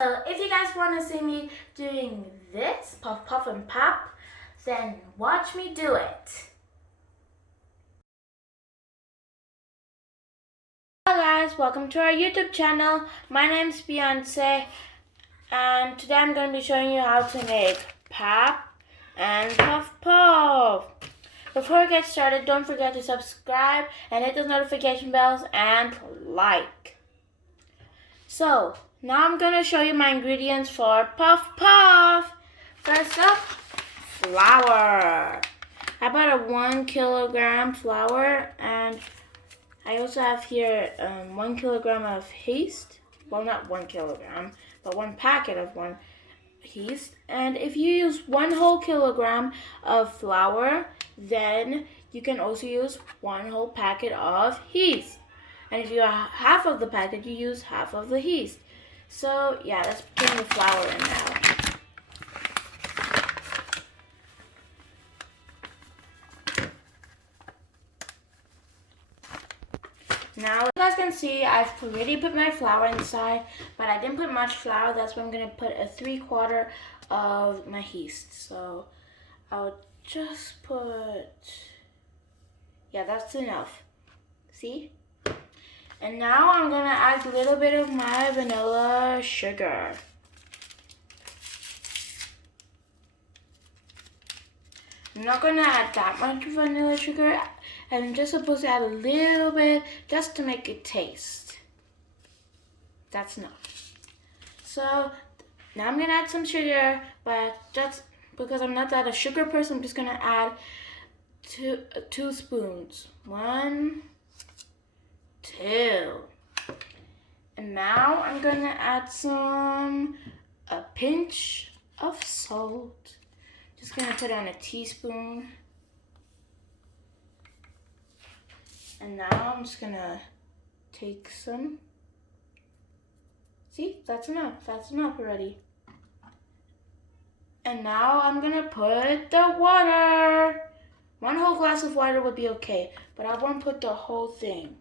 So if you guys want to see me doing this, puff puff and pop, then watch me do it. Hello guys, welcome to our YouTube channel. My name's Beyonce, and today I'm going to be showing you how to make pop and puff puff. Before we get started, don't forget to subscribe and hit those notification bells and like. So, now I'm going to show you my ingredients for puff puff. First up, flour. I bought a 1 kilogram flour, and I also have here 1 kilogram of yeast. Well, not 1 kilogram, but 1 packet of yeast. And if you use 1 whole kilogram of flour, then you can also use 1 whole packet of yeast. And if you have half of the packet, you use half of the yeast. So yeah, let's put the flour in now. Now, as you guys can see, I've already put my flour inside, but I didn't put much flour. That's why I'm going to put a 3/4 of my yeast. So I'll just put, yeah, that's enough. See? And now I'm going to add a little bit of my vanilla sugar. I'm not going to add that much vanilla sugar. I'm just supposed to add a little bit just to make it taste. That's enough. So now I'm going to add some sugar, but just because I'm not that a sugar person, I'm just going to add two spoons. 1, 2. And now I'm going to add a pinch of salt. Just going to put on a teaspoon. And now I'm just going to take some. See, that's enough. That's enough already. And now I'm going to put the water. 1 whole glass of water would be okay, but I won't put the whole thing.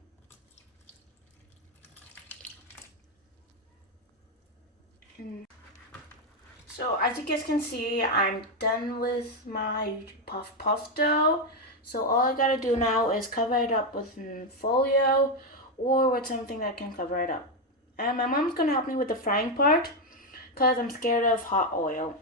So as you guys can see, I'm done with my puff puff dough. So all I gotta do now is cover it up with folio or with something that can cover it up. And my mom's gonna help me with the frying part because I'm scared of hot oil.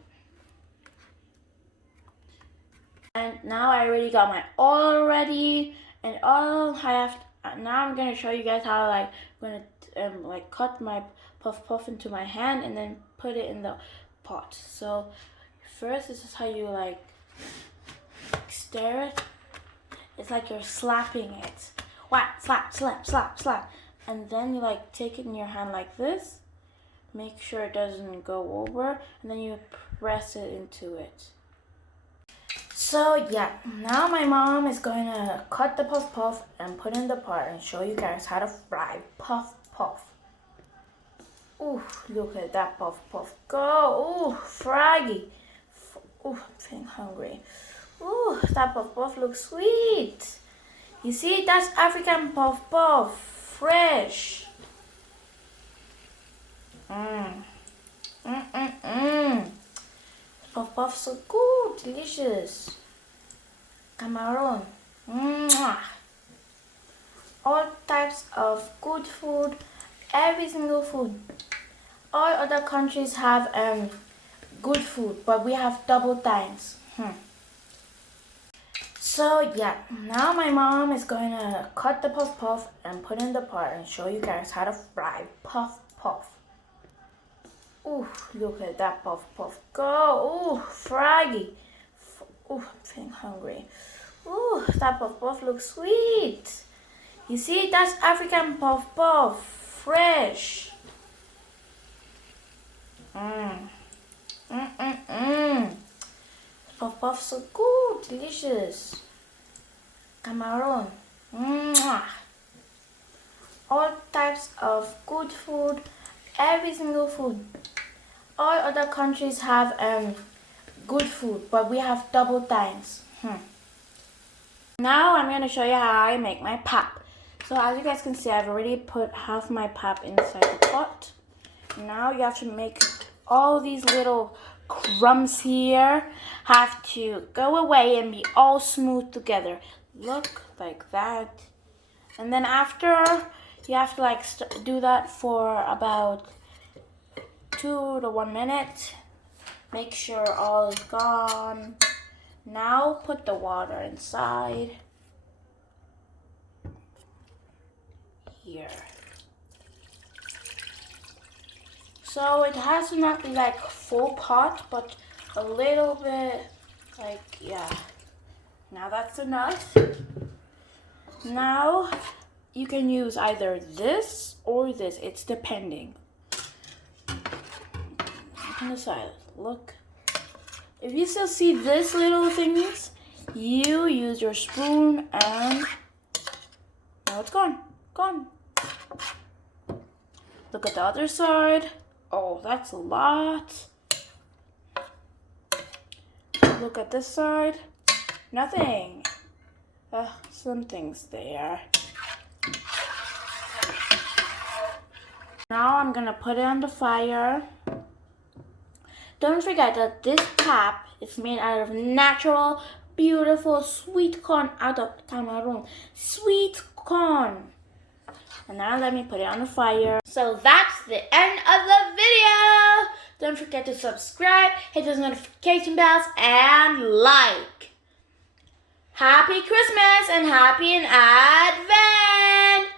And now I already got my oil ready, and all I have now I'm gonna show you guys how I'm gonna cut my puff puff into my hand and then put it in the pot. So first, this is how you stir it. It's like you're slapping it. Whack, slap, slap, slap, slap. And then you take it in your hand like this. Make sure it doesn't go over, and then you press it into it. So yeah, now my mom is going to cut the puff puff and put in the pot and show you guys how to fry puff puff. Ooh, look at that puff puff go. Ooh, froggy. Ooh, I'm feeling hungry. Ooh, that puff puff looks sweet. You see, that's African puff puff. Fresh. Puff puff so good, delicious. Cameroon. All types of good food. Every single food. All other countries have good food, but we have double times. So yeah, now my mom is going to cut the puff puff and put in the pot and show you guys how to fry puff puff. Ooh, look at that puff puff go. Ooh, froggy. Ooh, I'm feeling hungry. Ooh, that puff puff looks sweet. You see, that's African puff puff. Fresh. Puff puff so good, delicious. Cameroon. All types of good food. Every single food. All other countries have good food, but we have double times. Now I'm going to show you how I make my pop. So as you guys can see, I've already put half my pop inside the pot. Now you have to make all these little crumbs here have to go away and be all smooth together. Look like that. And then after, you have to like do that for about 2 to 1 minute. Make sure all is gone. Now put the water inside here. So it has to not be like full pot, but a little bit like, yeah. Now that's enough. Now you can use either this or this. It's depending. Look on the side. Look. If you still see this little things, you use your spoon and now it's gone. Gone. Look at the other side. Oh, that's a lot. Look at this side. Nothing. Something's there. Now I'm gonna put it on the fire. Don't forget that this pap is made out of natural, beautiful, sweet corn out of Cameroon. Sweet corn. And now let me put it on the fire. So that's the end of the video. Don't forget to subscribe, hit those notification bells, and like. Happy Christmas and happy Advent!